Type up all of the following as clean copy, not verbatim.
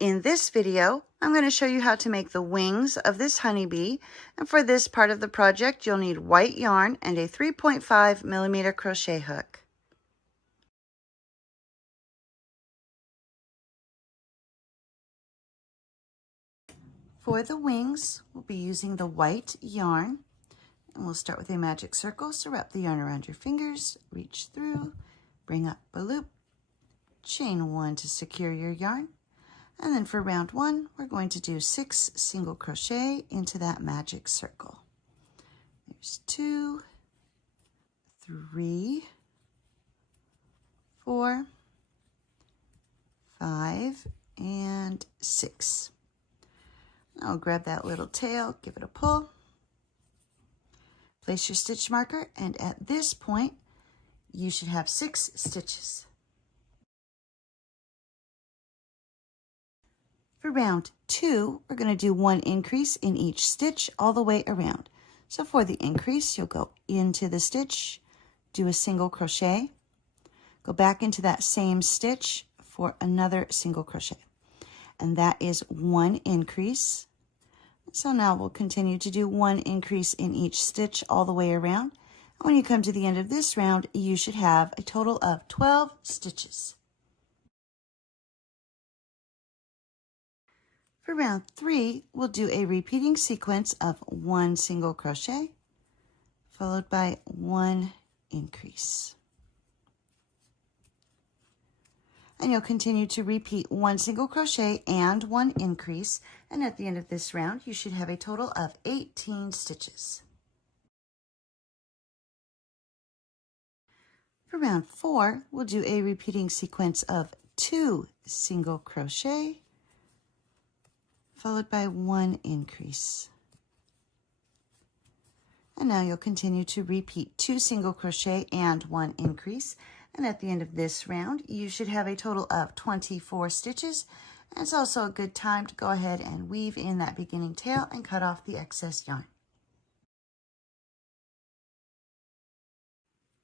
In this video, I'm going to show you how to make the wings of this honeybee, and for this part of the project, you'll need white yarn and a 3.5mm crochet hook. For the wings, we'll be using the white yarn, and we'll start with a magic circle. So wrap the yarn around your fingers, reach through, bring up a loop, chain 1 to secure your yarn. And then for round 1, we're going to do 6 single crochet into that magic circle. There's 2, 3, 4, 5, and 6. I'll grab that little tail, give it a pull, place your stitch marker, and at this point, you should have 6 stitches. For round 2, we're going to do 1 increase in each stitch all the way around. So for the increase, you'll go into the stitch, do a single crochet, go back into that same stitch for another single crochet. And that is 1 increase. So now we'll continue to do 1 increase in each stitch all the way around. And when you come to the end of this round, you should have a total of 12 stitches. For round 3, we'll do a repeating sequence of 1 single crochet, followed by 1 increase. And you'll continue to repeat 1 single crochet and 1 increase, and at the end of this round, you should have a total of 18 stitches. For round 4, we'll do a repeating sequence of 2 single crochet, followed by 1 increase. And now you'll continue to repeat 2 single crochet and 1 increase. And at the end of this round, you should have a total of 24 stitches. And it's also a good time to go ahead and weave in that beginning tail and cut off the excess yarn.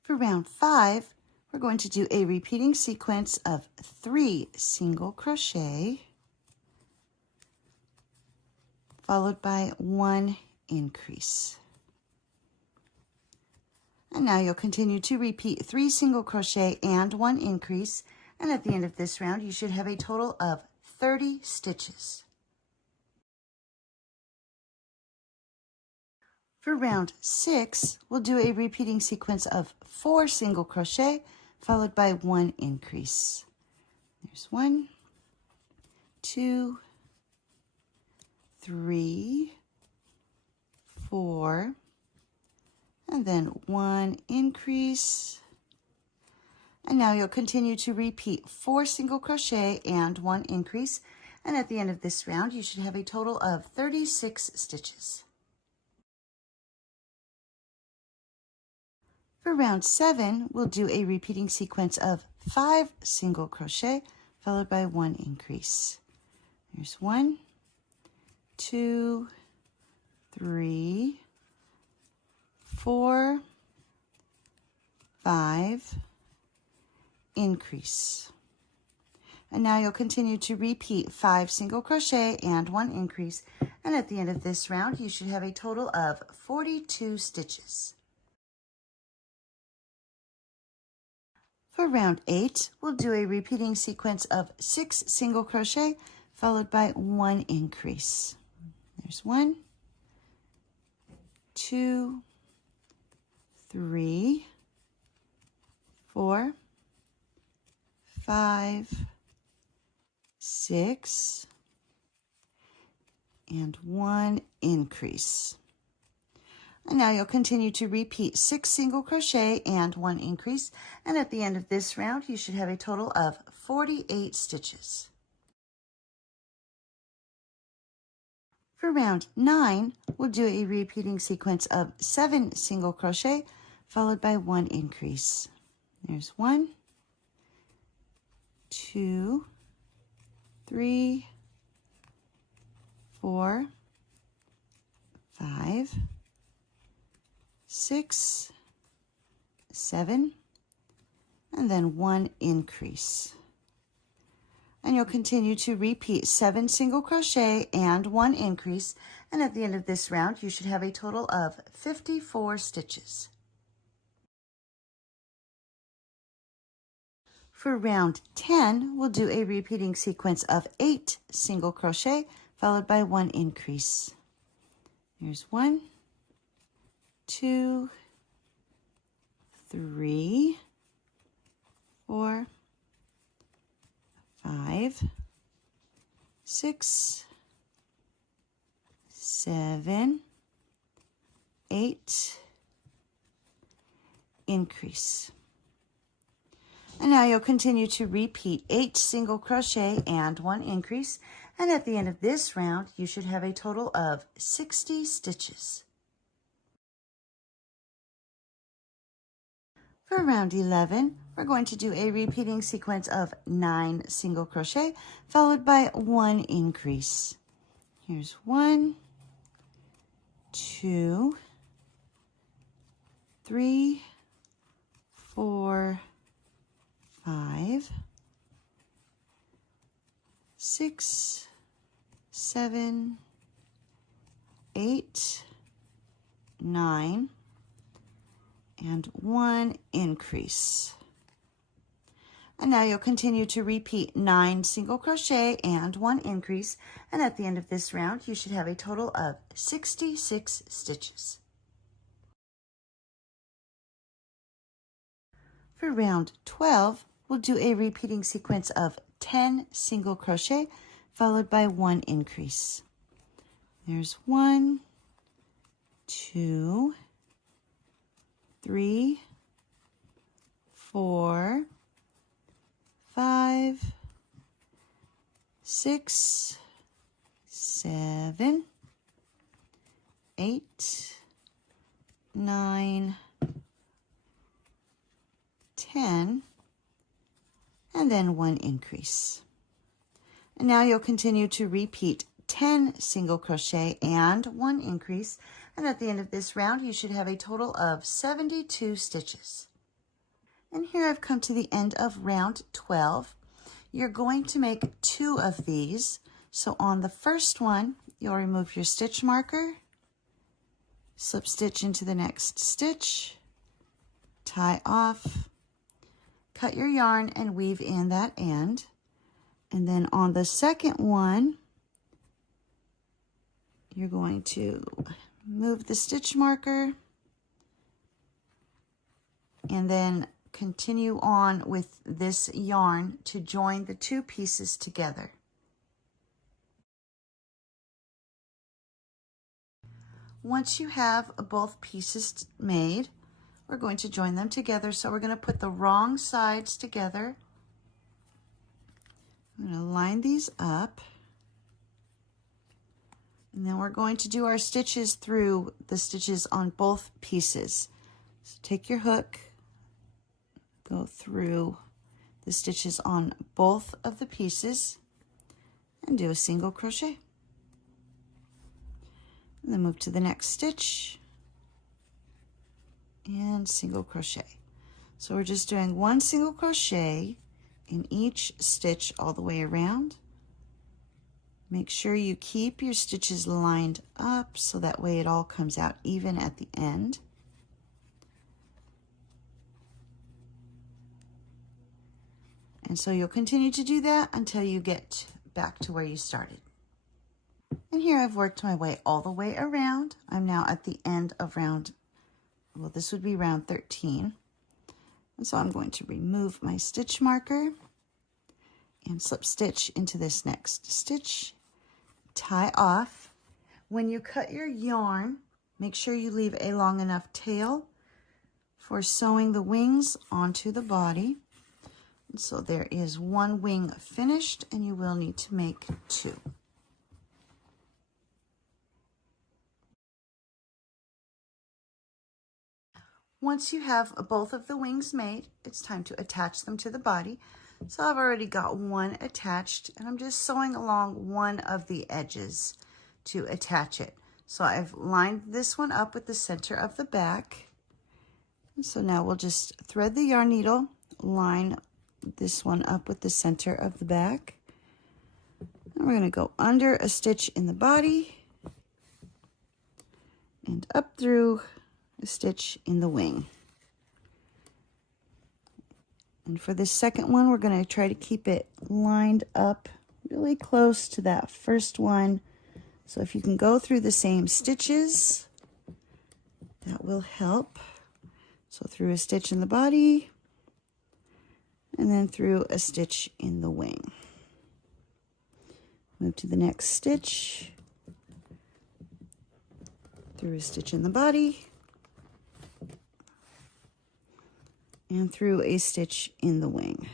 For round 5, we're going to do a repeating sequence of 3 single crochet, followed by 1 increase. And now you'll continue to repeat 3 single crochet and 1 increase, and at the end of this round you should have a total of 30 stitches. For round 6, we'll do a repeating sequence of 4 single crochet followed by 1 increase. There's 1, 2, 3, 4, and then 1 increase. And now you'll continue to repeat 4 single crochet and 1 increase, and at the end of this round you should have a total of 36 stitches. For round 7, we'll do a repeating sequence of 5 single crochet followed by 1 increase. There's 1, 2, 3, 4, 5, increase. And now you'll continue to repeat 5 single crochet and 1 increase, and at the end of this round you should have a total of 42 stitches. For round 8, we'll do a repeating sequence of 6 single crochet followed by 1 increase. There's 1, 2, 3, 4, 5, 6, and 1 increase. And now you'll continue to repeat 6 single crochet and 1 increase, and at the end of this round you should have a total of 48 stitches. For round 9, we'll do a repeating sequence of 7 single crochet followed by 1 increase. There's 1, 2, 3, 4, 5, 6, 7, and then 1 increase. And you'll continue to repeat 7 single crochet and 1 increase, and at the end of this round you should have a total of 54 stitches. For round 10, we'll do a repeating sequence of 8 single crochet followed by 1 increase. Here's 1, 2, 3, 4, 5, 6, 7, 8, increase. And now you'll continue to repeat 8 single crochet and 1 increase, and at the end of this round you should have a total of 60 stitches. For round 11, we're going to do a repeating sequence of 9 single crochet followed by 1 increase. Here's 1, 2, 3, 4, 5, 6, 7, 8, 9, and 1 increase. And now you'll continue to repeat 9 single crochet and 1 increase, and at the end of this round you should have a total of 66 stitches. For round 12, we'll do a repeating sequence of 10 single crochet followed by 1 increase. There's 1, 2, 3, 4, 5, 6, 7, 8, 9, 10, and then 1 increase. And now you'll continue to repeat 10 single crochet and 1 increase, and at the end of this round you should have a total of 72 stitches. And here I've come to the end of round 12. You're going to make 2 of these. So on the first one, you'll remove your stitch marker, slip stitch into the next stitch, tie off, cut your yarn and weave in that end. And then on the second one, you're going to move the stitch marker and then continue on with this yarn to join the 2 pieces together. Once you have both pieces made, we're going to join them together. So we're going to put the wrong sides together. I'm going to line these up. And then we're going to do our stitches through the stitches on both pieces. So take your hook, go through the stitches on both of the pieces, and do a single crochet. And then move to the next stitch and single crochet. So we're just doing 1 single crochet in each stitch all the way around. Make sure you keep your stitches lined up so that way it all comes out even at the end. And so you'll continue to do that until you get back to where you started. And here I've worked my way all the way around. I'm now at the end of round, well, this would be round 13. And so I'm going to remove my stitch marker and slip stitch into this next stitch, tie off. When you cut your yarn, make sure you leave a long enough tail for sewing the wings onto the body. And so there is 1 wing finished, and you will need to make 2. Once you have both of the wings made, it's time to attach them to the body. So I've already got 1 attached, and I'm just sewing along one of the edges to attach it. So I've lined this one up with the center of the back. And so now we'll just thread the yarn needle, line this one up with the center of the back, And we're going to go under a stitch in the body and up through a stitch in the wing. And for this second one, we're going to try to keep it lined up really close to that first one. So if you can go through the same stitches, that will help. So through a stitch in the body and then through a stitch in the wing. Move to the next stitch, through a stitch in the body and through a stitch in the wing.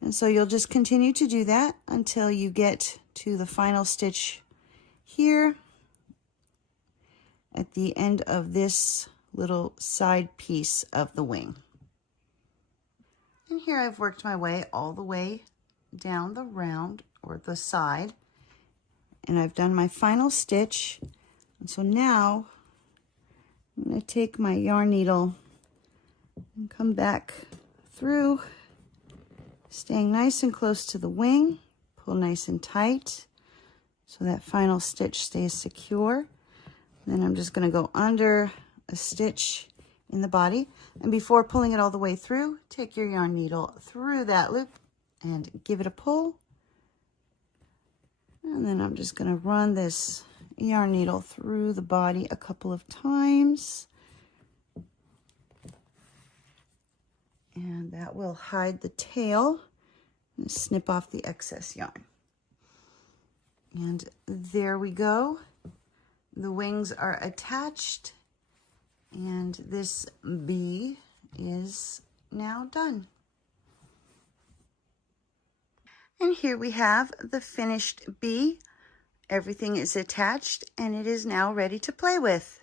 And so you'll just continue to do that until you get to the final stitch here at the end of this little side piece of the wing. And here I've worked my way all the way down the round or the side, and I've done my final stitch. And so now I'm going to take my yarn needle and come back through, staying nice and close to the wing. Pull nice and tight so that final stitch stays secure. Then I'm just going to go under a stitch in the body, and before pulling it all the way through, take your yarn needle through that loop and give it a pull. And then I'm just going to run this yarn needle through the body a couple of times, and that will hide the tail and snip off the excess yarn. And there we go. The wings are attached, and this bee is now done. And here we have the finished bee. Everything is attached and it is now ready to play with.